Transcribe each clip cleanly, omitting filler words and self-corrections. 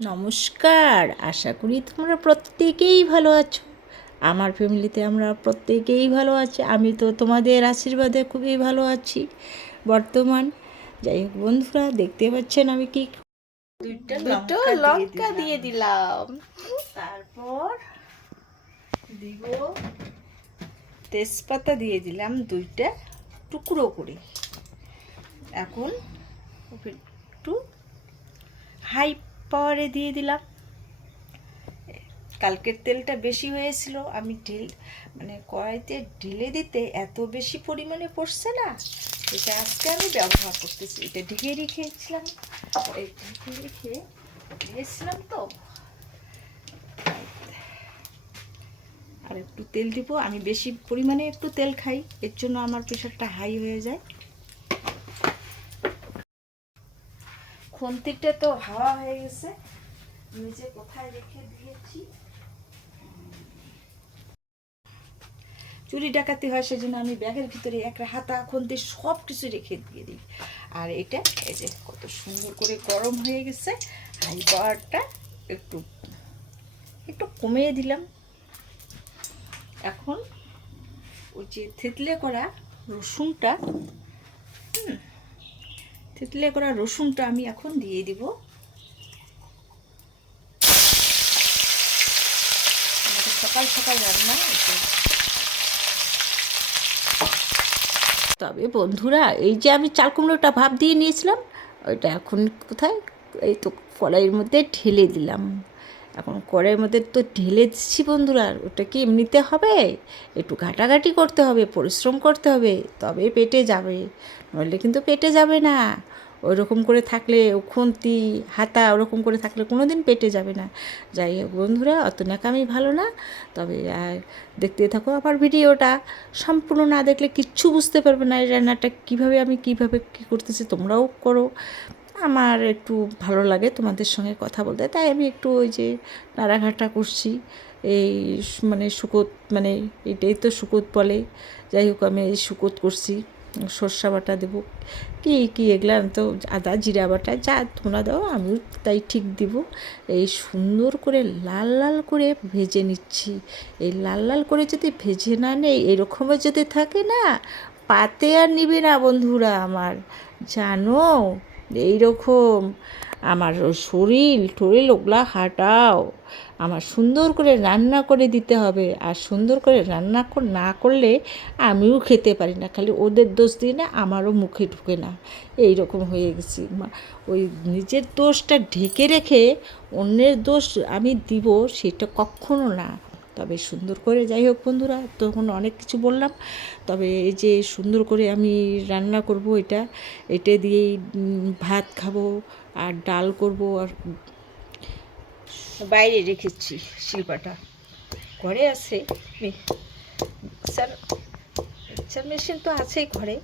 নমস্কার, আশা করি তোমরা প্রত্যেকেই ভালো আছো। আমার ফ্যামিলিতে আমরা প্রত্যেকেই ভালো আছি। আমি তো তোমাদের আশীর্বাদে খুবই ভালো আছি বর্তমান। যাই হোক বন্ধুরা, দেখতে পাচ্ছেন আমি কি দুটো লঙ্কা দিয়ে দিলাম। তারপর দিব তেজপাতা দিয়ে দিলাম 2টা টুকরো করে। এখন একটু হাই পাওয়ারে দিয়ে দিলাম। কালকের তেলটা বেশি হয়েছিল, আমি কড়াইতে ঢেলে দিতে এত বেশি পরিমাণে পড়ছে না, এটা আজকে আমি ব্যবহার করতেছি। এটা ঢেকে রেখেছিলাম, এই ঢেকে রেখে দিয়েছিলাম তো। আর একটু তেল দিব, আমি বেশি পরিমাণে একটু তেল খাই, এর জন্য আমার প্রেশারটা হাই হয়ে যায়। খুন্তিটা তো হাওয়া হয়ে গেছে, নিচে কোথায় রেখে দিয়েছি। চুরি ডাকাতি হয়, সেজন্য আমি ব্যাগের ভিতরে একটা হাতা খুন্তি সব কিছু রেখে দিয়ে দিই। আর এটা এই যে কত সুন্দর করে গরম হয়ে গেছে। হাই পাওয়ারটা একটু একটু কমিয়ে দিলাম। এখন ওই যে থেতলে করা রসুনটা থেতলে করা রসুনটা আমি এখন দিয়ে দিব। আমাদের সকাল সকাল রান্না। তবে বন্ধুরা, এই যে আমি চাল কুমড়োটা ভাপ দিয়ে নিয়েছিলাম, ওইটা এখন কোথায়, এই তো কড়াইয়ের মধ্যে ঢেলে দিলাম। এখন কড়াইয়ের মধ্যে তো ঢেলে দিচ্ছি বন্ধুরা, ওটা কি এমনিতে হবে? একটু ঘাটাঘাটি করতে হবে, পরিশ্রম করতে হবে, তবে পেটে যাবে, নইলে কিন্তু পেটে যাবে না। ওই রকম করে থাকলে, খুন্তি হাতা ওরকম করে থাকলে কোনো দিন পেটে যাবে না। যাই হোক বন্ধুরা, অত নাকামি ভালো না। তবে দেখতে থাকো আমার ভিডিওটা, সম্পূর্ণ না দেখলে কিচ্ছু বুঝতে পারবে না এই রান্নাটা কীভাবে আমি কীভাবে কী করতেছি। তোমরাও করো, আমার একটু ভালো লাগে তোমাদের সঙ্গে কথা বলতে, তাই আমি একটু ওই যে নাড়াঘাটা করছি। এই শুকোত, এটাই তো শুকোত বলে। যাই হোক, আমি এই শুকোত করছি। সর্ষা বাটা দেবো, কি এগুলা তো আদা জিরা বাটা যা তোমরা দাও, আমিও তাই ঠিক দিব। এই সুন্দর করে লাল লাল করে ভেজে নিচ্ছি। এই লাল লাল করে যদি ভেজে না নেই, এরকমও যদি থাকে না, পাতে আর নিবে না বন্ধুরা আমার, জানো। এইরকম আমার শরীর টরিল ওগুলা হাঁটাও, আমার সুন্দর করে রান্না করে দিতে হবে। আর সুন্দর করে রান্না না করলে আমিও খেতে পারি না, খালি ওদের দোষ দিই না, আমারও মুখে ঢুকে না। এই রকম হয়ে গেছি। ওই নিজের দোষটা ঢেকে রেখে অন্যের দোষ আমি দিব, সেটা কখনো না। তবে সুন্দর করে, যাই হোক বন্ধুরা, তখন অনেক কিছু বললাম। তবে এই যে সুন্দর করে আমি রান্না করব, এটা দিয়েই ভাত খাবো আর ডাল করব। আর বাইরে রেখেছি শিল্পাটা, ঘরে আছে মিক্সার মেশিন তো আছেই ঘরে।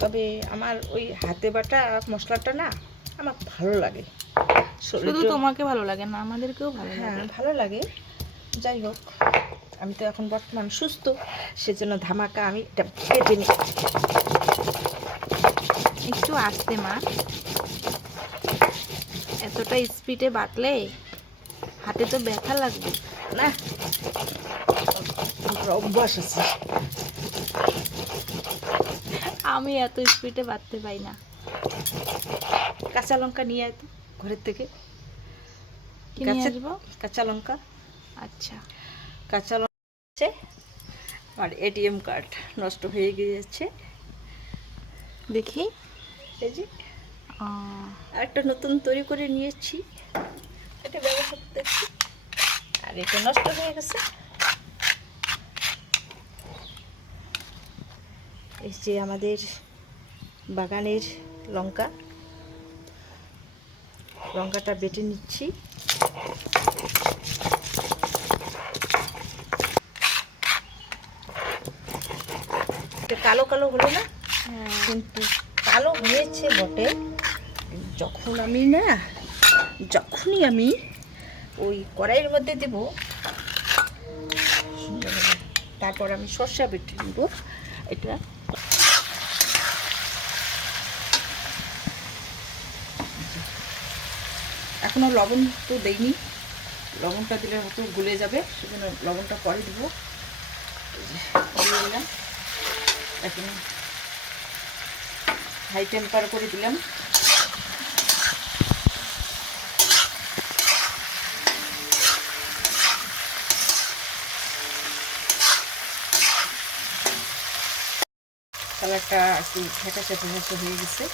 তবে আমার ওই হাতে বাটা মশলাটা না আমার ভালো লাগে। শুধু তোমাকে ভালো লাগে না, আমাদেরকেও ভালো লাগে। হ্যাঁ, ভালো লাগে। যাই হোক, আমি তো এখন বর্তমান সুস্থ, সেজন্য ধামাকা আমি এটা কেটে নিই। একটু আস্তে মা, এতটা স্পিডে বাটলে হাতে তো ব্যথা লাগবে না, অভ্যাস আছে। আমি এত স্পিডে বাটতে পাই না। কাঁচা লঙ্কা নিয়ে আয় তো ঘরের থেকে। কি নিয়ে আসবো? কাঁচা লঙ্কা। আচ্ছা, কাঁচা লঙ্কা আছে। আর এটিএম কার্ড নষ্ট হয়ে গিয়েছে, দেখি। এই যে আরেকটা নতুন তৈরি করে নিয়েছি, এটা ব্যবহার করতেছি। আর এটা নষ্ট হয়ে গেছে। এই যে আমাদের বাগানের লঙ্কাটা বেটে নিচ্ছি। কালো কালো হলো না, কিন্তু কালো হয়েছে বটে। যখনই আমি ওই কড়াইয়ের মধ্যে দেব, তারপর আমি সর্ষা বেটে নেব। এটা এখন এখনও লবণ তো দেইনি, লবণটা দিলে হয়তো গলে যাবে, সেজন্য লবণটা পরে দেবো। দিয়ে দিলাম, এখন হাই টেম্পার করে দিলাম। কালারটা একটু ফ্যাকাশে ফ্যাকাশে হয়ে গেছে।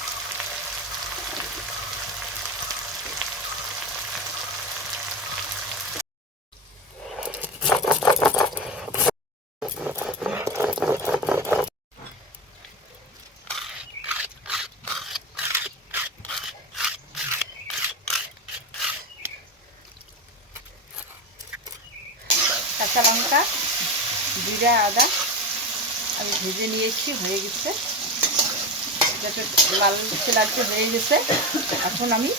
কাঁচা লঙ্কা, জিরা, আদা আমি ভেজে নিয়েছি, হয়ে গেছে, যাতে লালচে লালচে হয়ে গেছে। এখন আমি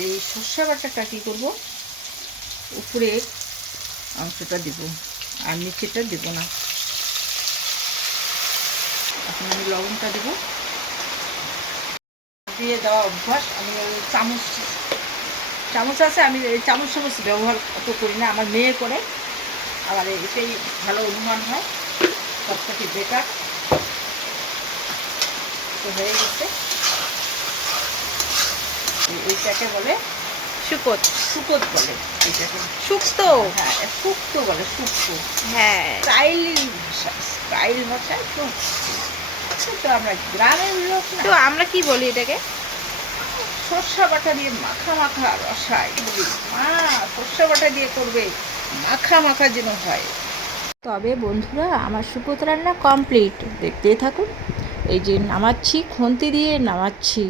এই সর্ষে বাটাটা কী করবো, উপরে অংশটা দেব আর নিচেটা দেব না। এখন আমি লবণটা দেব, দিয়ে দেওয়া অভ্যাস। আমি ওই চামচ আছে, আমি এই চামচ ব্যবহার অত করি না, আমার মেয়ে করে, আমার এটাই ভালো অনুমান হয়, সবথেকে বেটার। তো হয়ে গেছে, এইটাকে বলে শুকত, শুকত বলে এইটাকে, শুক্তো। হ্যাঁ শুক্তো বলে, শুক্তো। হ্যাঁ, স্টাইল ভাষায় তো আমরা গ্রামের লোক না। তো আমরা কি বলি এটাকে? সর্ষা বাটা দিয়ে মাখা মাখা রসায় বলি, মা সর্ষা বাটা দিয়ে করবে, মাখা মাখা যেন হয়। তবে বন্ধুরা, আমার শুকোত রান্না কমপ্লিট, দেখতেই থাকুন। এই যে নামাচ্ছি, খুন্তি দিয়ে নামাচ্ছি,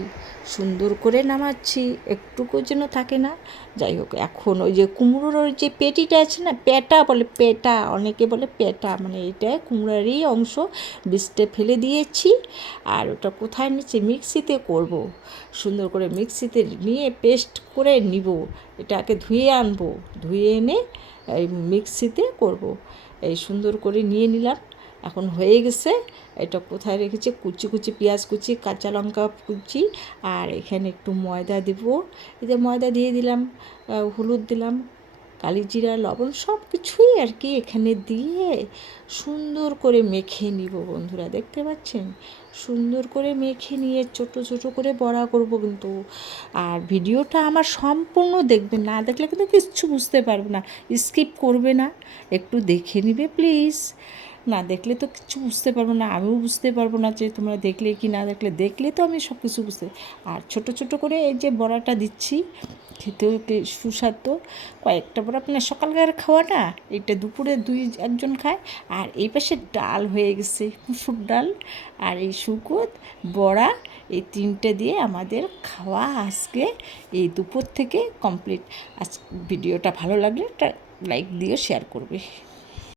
সুন্দর করে নামাচ্ছি, একটুকু যেন থাকে না। যাই হোক, এখন ওই যে কুমড়োর ওই যে পেটিটা আছে না, পেটা বলে, পেটা, অনেকে বলে পেটা, মানে এটা কুমড়োরই অংশ, বীজটা ফেলে দিয়েছি। আর ওটা কোথায় নিচ্ছি, মিক্সিতে করব, সুন্দর করে মিক্সিতে নিয়ে পেস্ট করে নিব। এটাকে ধুয়ে আনবো, ধুয়ে এনে এই মিক্সিতে করব। এই সুন্দর করে নিয়ে নিলাম, এখন হয়ে গেছে। এটা কোথায় রেখেছি, কুচি কুচি পেঁয়াজ কুচি, কাঁচা লঙ্কা কুচি, আর এখানে একটু ময়দা দেব। এই যে ময়দা দিয়ে দিলাম, হলুদ দিলাম, কালি জিরা, লবণ, সব কিছুই আর কি এখানে দিয়ে সুন্দর করে মেখে নিব। বন্ধুরা দেখতে পাচ্ছেন, সুন্দর করে মেখে নিয়ে ছোটো ছোটো করে বড়া করব কিন্তু। আর ভিডিওটা আমার সম্পূর্ণ দেখবেন, না দেখলে কিন্তু কিচ্ছু বুঝতে পারবে না, স্কিপ করবে না, একটু দেখে নিবে প্লিজ। না দেখলে তো কিছু বুঝতে পারবো না, আমিও বুঝতে পারবো না যে তোমরা দেখলে কি না দেখলে। দেখলে তো আমি সব কিছু বুঝতে। আর ছোট ছোট করে এই যে বড়াটা দিচ্ছি, খেতেও সুস্বাদু। কয়েকটা বড়া আপনার সকালকার খাওয়া না, এটা দুপুরে একজন খায়। আর এই পাশে ডাল হয়ে গেছে, মুসুর ডাল আর এই শুকোত বড়া, এই তিনটে দিয়ে আমাদের খাওয়া আজকে এই দুপুর থেকে কমপ্লিট। আজ ভিডিওটা ভালো লাগলে একটা লাইক দিয়ে শেয়ার করবে।